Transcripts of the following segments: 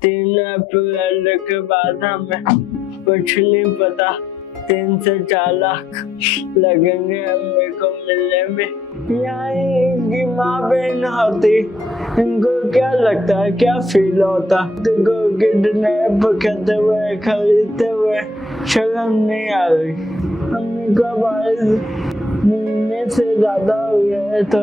3 अप्रैल के बाद हमें कुछ नहीं पता। 3 से 4 लाख लगेंगे अम्मी को मिलने में। यहाँ इनकी माँ बहन होती, इनको क्या लगता है, क्या फील होता? देखो कितने करते हुए, खरीदते हुए शर्म नहीं आ रही। अम्मी को बारिश मिलने से ज्यादा हो गया है तो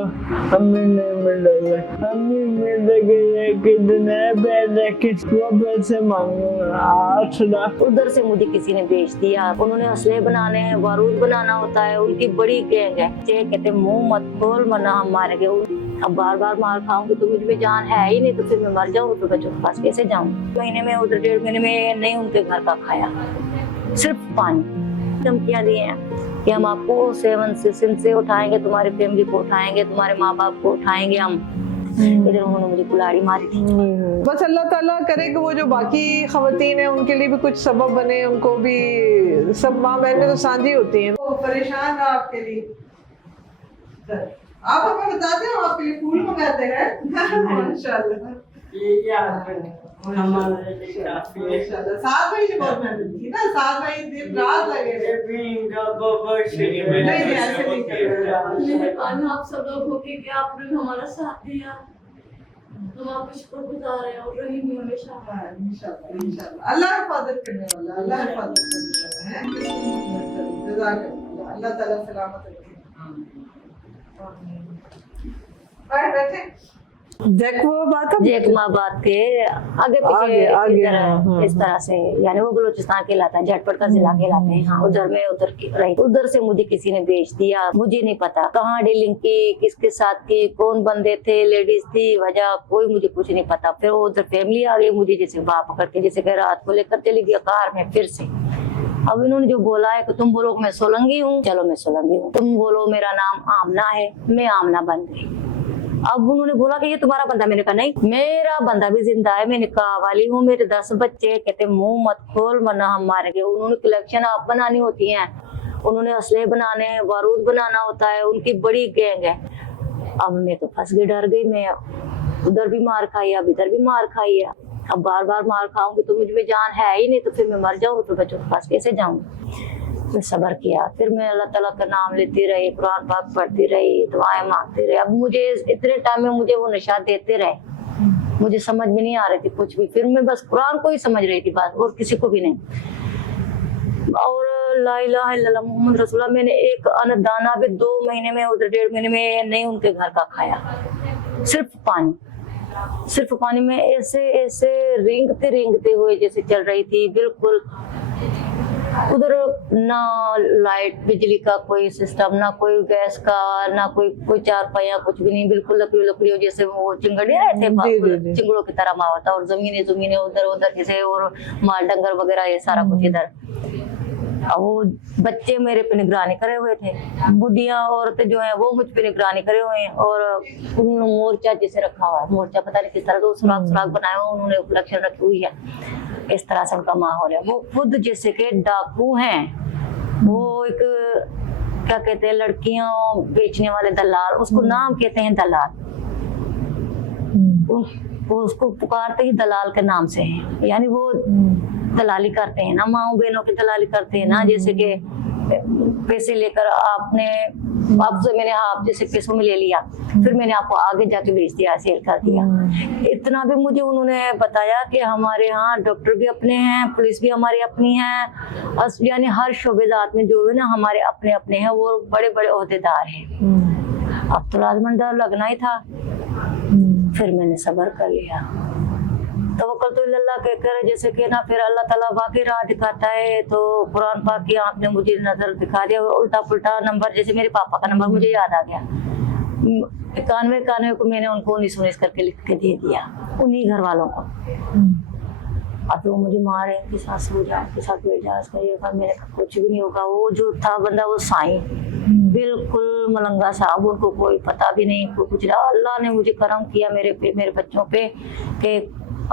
अम्मी नहीं मिल रही है। अम्मी मिल गई है कितने पहले, किसको पैसे मांगे? 8 लाख। उधर से मुझे किसी ने बेच दिया। उन्होंने असले बनाने हैं, बारूद बनाना होता है, उनकी बड़ी गैंग है। कहते मुंह मत खोल वरना हम मारेंगे। अब बार बार मार खाऊंगी तो मुझ में जान है ही नहीं, तो फिर मैं मर जाऊँ तो बच्चों के पास कैसे जाऊँ? महीने में उधर 1.5 महीने में नहीं उनके घर का खाया, सिर्फ पानी। धमकियां दी हैं कि हम आपको 7 से उठाएंगे, तुम्हारी फैमिली को उठाएंगे, तुम्हारे माँ बाप को उठाएंगे हम। इधर उन्होंने मुझे कुल्हाड़ी मारी थी। बस अल्लाह ताला करे कि वो जो बाकी खवातीन है उनके लिए भी कुछ सबब बने, उनको भी सब माँ बहनें तो साझी होती हैं। वो परेशान है आपके लिए। आप हमें बताते हो आपके लिए फूल मंगाते हैं माशाल्लाह। हमारे लिए काफी है। 7 भाई ने बहुत मेहनत की ना, 7 भाई दिन रात लगे थे। नहीं ऐसे नहीं कर। आप सब लोग होके कि आपने हमारा साथ दिया, हम आपको शुक्रगुजार हैं और रहेंगे हमेशा। इंशाल्लाह इंशाल्लाह अल्लाह हिफाजत करने वाला, अल्लाह हिफाजत करने वाला है। जज़ाकल्लाह, अल्लाह ताला सलामत रखे। बैठे जैक वो बात है, जैक माँ बात के आगे पीछे इस तरह से, यानी वो बलूचिस्तान कहलाता है, झटपट का जिला कहलाते हैं। हाँ, उधर में उधर रही। उधर से मुझे किसी ने बेच दिया, मुझे नहीं पता कहाँ डीलिंग की, किसके साथ की, कौन बंदे थे, लेडीज थी, वजह कोई मुझे कुछ नहीं पता। फिर वो उधर फैमिली आ गई मुझे जैसे बाप पकड़ के, जैसे कि रात को लेकर चली गई कार में फिर से। अब इन्होंने जो बोला है कि तुम बोलो मैं सोलंगी हूँ, चलो मैं सोलंगी हूँ। तुम बोलो मेरा नाम आमना है, मैं आमना बन गई। अब उन्होंने बोला कि ये तुम्हारा बंदा, मैंने कहा नहीं, मेरा बंदा भी जिंदा है, मैं निकाह वाली हूँ, मेरे 10 बच्चे। कहते मुंह मत खोल वरना हम मारेंगे। उन्होंने कलेक्शन आप बनानी होती है, उन्होंने असले बनाने हैं, बारूद बनाना होता है, उनकी बड़ी गैंग है। अब मैं तो फंस गई, डर गई मैं। उधर भी मार खाई, अब इधर भी मार खाई है। अब बार बार मार खाऊंगी तो मुझ में जान है ही नहीं, तो फिर मैं मर जाऊँ तो बच्चों के पास कैसे जाऊँ? मैं सब्र किया, फिर मैं अल्लाह ताला का नाम लेती रही, कुरान पाक पढ़ती रही, दुआएं मांगती रही। अब मुझे इतने टाइम में मुझे वो नशा देते रहे, मुझे समझ में नहीं आ रही थी कुछ भी। फिर मैं बस कुरान को ही समझ रही थी बस, और किसी को भी नहीं। और ला इलाहा इल्लल्लाह मुहम्मद रसूलुल्लाह, मैंने एक अन्नदाना भी 2 महीने में, उधर 1.5 महीने में नहीं उनके घर का खाया, सिर्फ पानी में ऐसे ऐसे रेंगते हुए जैसे चल रही थी बिल्कुल। उधर ना लाइट बिजली का कोई सिस्टम, ना कोई गैस का, ना कोई चारपाइयाँ, कुछ भी नहीं, बिल्कुल लकड़ियों जैसे वो चिंगड़ी रहते हैं, चिंगड़ों की तरह माँ होता। और जमीने उधर जैसे, और माल डंगर वगैरह ये सारा कुछ इधर। अब वो बच्चे मेरे पे निगरानी करे हुए थे, बुढ़िया औरतें जो है वो मुझ पे निगरानी करे हुए हैं। और मोर्चा जैसे रखा हुआ है, मोर्चा पता नहीं किस तरह से सुराग बनाए हुए उन्होंने, उपलक्षण रखी हुई है। इस तरह से उनका माहौल है। वो खुद जैसे के डाकू हैं, वो एक क्या कहते हैं, लड़कियां बेचने वाले दलाल, उसको नाम कहते हैं दलाल। वो उसको पुकारते ही दलाल के नाम से है, यानी वो दलाली करते हैं ना, माओ बहनों की दलाली करते हैं ना। जैसे कि पैसे लेकर आपसे मैंने आप जैसे पैसों में ले लिया, फिर मैंने आपको आगे जाके बेच दिया, सेल कर दिया। इतना भी मुझे उन्होंने बताया कि हमारे यहाँ डॉक्टर भी अपने हैं, पुलिस भी हमारी अपनी है, यानी हर शोबेजात में जो है ना हमारे अपने अपने हैं, वो बड़े बड़े ओहदेदार हैं। अब तो लाजमन डर लगना ही था। फिर मैंने सब्र कर लिया, तवक्कल तो अल्लाह कहकर, जैसे कि ना फिर अल्लाह ताला वाकई राह दिखाता है। तो कुरान पाक की आपने मुझे नजर दिखा दिया, उल्टा पुल्टा नंबर, जैसे मेरे पापा का नंबर मुझे याद आ गया, 91 को मैंने उनको 19 करके लिख के दे दिया, उन्हीं घर वालों को। अब तो मुझे मारे कि साथ सो जा, के साथ बैठ जा, मेरे कुछ भी नहीं होगा। वो जो था बंदा, वो साईं बिल्कुल मलंगा साहब, उनको कोई पता भी नहीं, कोई कुछ। अल्लाह ने मुझे करम किया मेरे बच्चों पे कि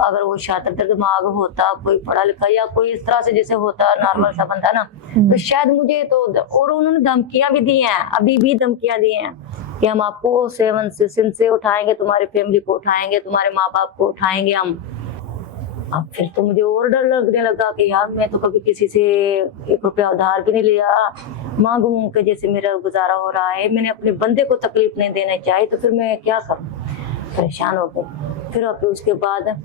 अगर वो शातिर दिमाग होता, कोई पढ़ा लिखा या कोई इस तरह से जैसे होता नॉर्मल सा बंदा ना, तो शायद मुझे तो। और उन्होंने धमकियां भी दी हैं, अभी भी धमकियां दी हैं कि हम आपको 7 से उठाएंगे, तुम्हारी फैमिली को उठाएंगे, तुम्हारे माँ बाप को उठाएंगे हम। अब फिर तो मुझे और डर लगने लगा कि यार मैं तो कभी किसी से 1 रुपया उधार भी नहीं लिया, मांग मूंग के जैसे मेरा गुजारा हो रहा है, मैंने अपने बंदे को तकलीफ नहीं देना चाहिए, तो फिर मैं क्या करूं, परेशान हो गई। फिर अब उसके बाद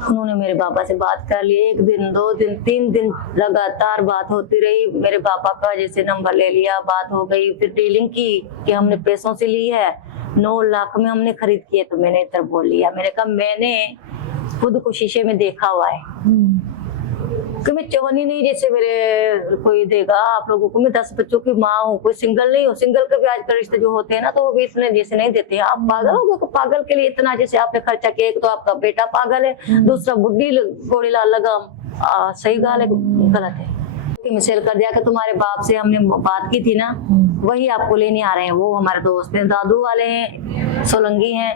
उन्होंने मेरे पापा से बात कर ली, 1 दिन 2 दिन 3 दिन लगातार बात होती रही। मेरे पापा का जैसे नंबर ले लिया, बात हो गई, फिर डीलिंग की कि हमने पैसों से ली है, 9 लाख में हमने खरीद किए। तो मैंने इधर बोल लिया, मैंने कहा मैंने खुद को शीशे में देखा हुआ है कि मैं चवन्नी नहीं जैसे मेरे कोई देगा आप लोगों को, मैं 10 बच्चों की माँ हूँ, कोई सिंगल नहीं हूँ। सिंगल के भी आजकल रिश्ते जो होते हैं ना, तो वो भी इतने जैसे नहीं देते हैं। आप पागल हो गए, पागल के लिए इतना जैसे आपने खर्चा किया, एक तो आपका बेटा पागल है, दूसरा बुढ़ी घोड़ी लाल लगा, सही गाल है गलत है कि मिसेल कर दिया कि तुम्हारे बाप से हमने बात की थी ना, वही आपको लेने आ रहे हैं। वो हमारे दोस्त हैं, दादू वाले हैं, सोलंगी हैं,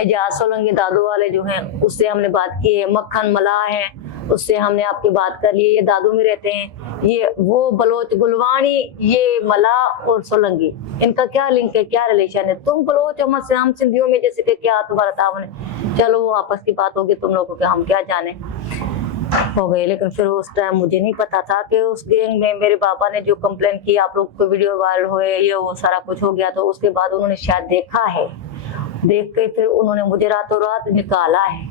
एजाज सोलंगी दादू वाले जो हैं, उससे हमने बात की है। मक्खन मलाह है, उससे हमने आपकी बात कर ली। ये दादू में रहते हैं, ये वो बलोच गुलवानी, ये मलाह और सोलंगी, इनका क्या लिंक है, क्या रिलेशन है? तुम बलोच हम सिंधियों में जैसे कि क्या तुम्हारा तावन है, चलो वो आपस की बात होगी, तुम लोगों के हम क्या जाने, हो गए। लेकिन फिर उस टाइम मुझे नहीं पता था कि उस गैंग में मेरे पापा ने जो कंप्लेन की, आप लोग को वीडियो वायरल हुए, ये वो सारा कुछ हो गया। तो उसके बाद उन्होंने शायद देखा है, देख के फिर उन्होंने मुझे रातों रात निकाला है।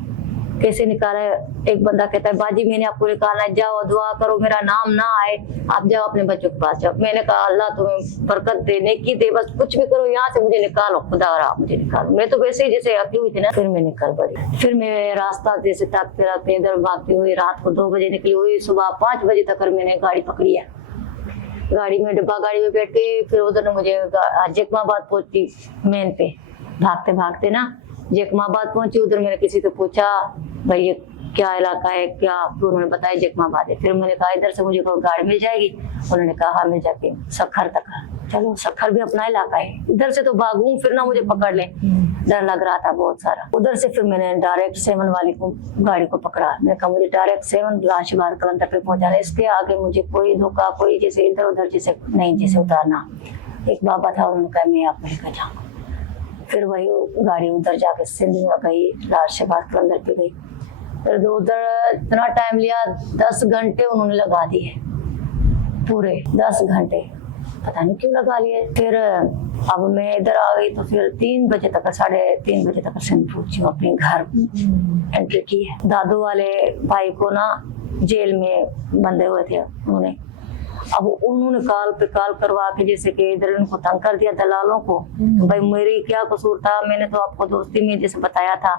कैसे निकाला है? एक बंदा कहता है बाजी मैंने आपको निकालना है, जाओ दुआ करो मेरा नाम ना आए, आप जाओ अपने बच्चों के पास जाओ। मैंने कहा अल्लाह तुम्हें बरकत दे, नेकी दे, बस कुछ भी करो, यहाँ से मुझे निकालो, खुदा रहा मुझे निकालो। मैं तो वैसे ही जैसे अकी हुई थी ना, फिर मैं निकल पड़ी। फिर मैं रास्ता जैसे ताकते ताकते इधर भागती हुई रात को 2 बजे निकली हुई, सुबह 5 बजे तक मैंने गाड़ी पकड़ी है। गाड़ी में डब्बा गाड़ी में बैठ गई, फिर उधर मुझे जैकमाबाद पहुंची, मेन पे भागते भागते ना जैकमाबाद पहुंची। उधर मैंने किसी से पूछा भाई ये क्या इलाका है क्या, तो उन्होंने बताया जैकमाबाद है। फिर मैंने कहा इधर से मुझे कोई गाड़ी मिल जाएगी? उन्होंने कहा हाँ मिल जाती, सखर तक। चलो सखर भी अपना इलाका है, इधर से तो भागूं फिर ना मुझे पकड़ ले, डर लग रहा था बहुत सारा। उधर से फिर मैंने डायरेक्ट 7 वाली को गाड़ी को पकड़ा। मैंने कहा मुझे डायरेक्ट 7 लाशीबार कलंदर पे पहुंचाना, इसके आगे मुझे कोई धोखा, कोई जैसे इधर उधर जैसे नहीं, जैसे उतारना। एक बाबा था, उन्होंने कहा मैं आप लेकर जाऊंगा। फिर वही गाड़ी उधर जाके सिंधी में गई, लाशीबार कलंदर पे गई। फिर उधर इतना टाइम लिया, 10 घंटे उन्होंने लगा दिए, पूरे 10 घंटे, पता नहीं क्यों लगा लिए। फिर अब मैं इधर आ गई, तो फिर 3 बजे तक, 3:30 बजे तक सिंध पहुंची, अपने घर एंट्री की है। दादू वाले भाई को ना जेल में बंधे हुए थे उन्होंने, अब उन्होंने काल पे काल करवा के जैसे कि इधर उनको तंग कर दिया दलालों को। भाई मेरी क्या कसूर था, मैंने तो आपको दोस्ती में जैसे बताया था,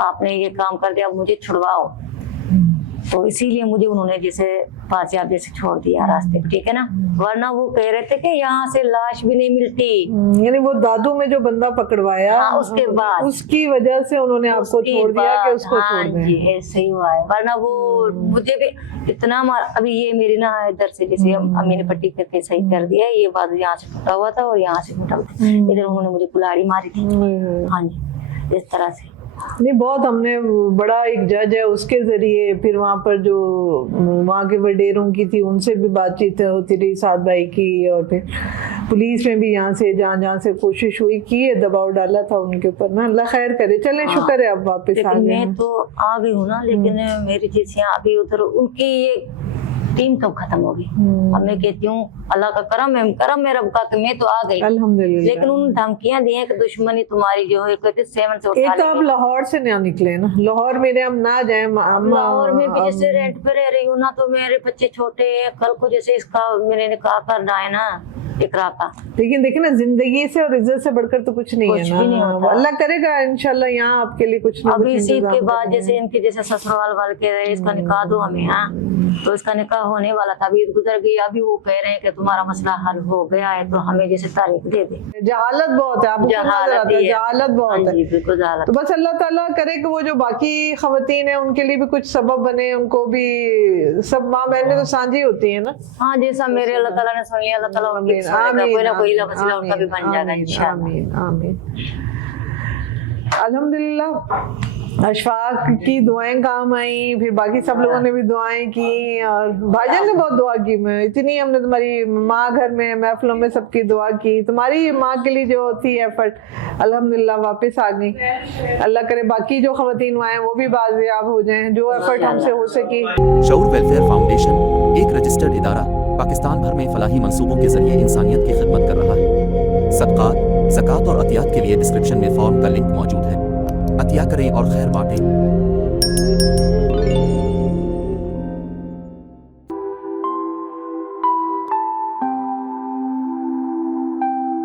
आपने ये काम कर दिया, मुझे छुड़वाओ। तो इसीलिए मुझे उन्होंने जैसे बाजियाब जैसे छोड़ दिया रास्ते पे, ठीक है ना, वरना वो कह रहे थे कि यहाँ से लाश भी नहीं मिलती। यानी वो दादू में जो बंदा पकड़वाया, हाँ, उसके बाद उसकी वजह से उन्होंने आपको छोड़ दिया कि उसको हाँ छोड़ दें। जी ऐसे ही हुआ है, वरना वो मुझे भी इतना अभी ये मेरी ना इधर से जैसे अम्मी ने पट्टी करके सही कर दिया, ये बात यहाँ से फटा हुआ था और यहाँ से फटा हुआ था, इधर उन्होंने मुझे कुल्हाड़ी मारी थी। हाँ जी इस तरह से। नहीं बहुत हमने बड़ा एक जज है उसके जरिए, फिर वहाँ पर जो वहाँ के वडेरों की थी उनसे भी बातचीत होती रही साथ भाई की, और फिर पुलिस में भी यहाँ से जहाँ से कोशिश हुई की है, दबाव डाला था उनके ऊपर ना। अल्लाह खैर करे, चले शुक्र है अब वापस आ गए। मैं तो आ गई हूँ ना, लेकिन मेरी चीजें अभी उधर उनकी ये टीम कब खत्म होगी। अब मैं कहती हूँ अल्लाह का करम है, करम मेरा का कि मैं तो आ गई अल्हम्दुलिल्लाह। लेकिन उन धमकियां दी हैं कि दुश्मनी तुम्हारी जो है कहते 7 से उठा एक तो आप लाहौर से ना निकले ना, लाहौर मेरे हम ना जाए। लाहौर में भी जैसे रेंट पे रह रही हूँ ना, तो मेरे बच्चे छोटे हैं, कल को जैसे इसका मैंने निकाह करना है ना इकरा का, लेकिन देखिए ना जिंदगी से और इज्जत से बढ़कर तो कुछ नहीं कुछ है भी नहीं ना। होता। अल्लाह करेगा इंशाल्लाह यहाँ आपके लिए कुछ ना कुछ अभी इस ईद इंतजाम के बाद करेंगे। जैसे इनके जैसे ससुराल वाले कह रहे हैं इसका निकाह दो हमें, हाँ तो इसका निकाह होने वाला था, अभी ईद गुजर गई, अभी वो कह रहे हैं कि तुम्हारा मसला हल हो गया है तो हमें जैसे तारीख दे दे। जहालत बहुत है, आपको जहालत ही है। जहालत बहुत हाँ है। जी बिल्कुल जहालत। तो बस अल्लाह ताला करे कि वो जो बाकी खवातीन है उनके लिए भी कुछ सबब बने, उनको भी सब माँ बहनें तो साझी होती है ना। हाँ जैसा मेरे अल्लाह ताला ने सुन लिया, अल्लाह ताला उनकी सुनेगा, कोई ना कोई वसीला उनका भी बन जाएगा इंशाल्लाह। आमीन आमीन। अल्हम्दुलिल्लाह अशफाक की दुआएं काम आई, फिर बाकी सब लोगों ने भी दुआएं की, और भाईजान ने बहुत दुआ की। मैं इतनी हमने तुम्हारी माँ घर में महफिलों में सबकी दुआ की, तुम्हारी माँ के लिए जो थी एफर्ट अल्हम्दुलिल्लाह वापस आ गई। अल्लाह करे बाकी जो खवातीन आए वो भी बाज़याब हो जाएं, जो एफर्ट हमसे हो सके। शऊर वेलफेयर फाउंडेशन एक रजिस्टर्ड इदारा पाकिस्तान भर में फलाही मंसूबों के जरिए इंसानियत की खिदमत कर रहा है। सदक़ात, ज़कात और अतियात के लिए डिस्क्रिप्शन में फॉर्म का लिंक मौजूद है। अतिया करें और खैर बांटें।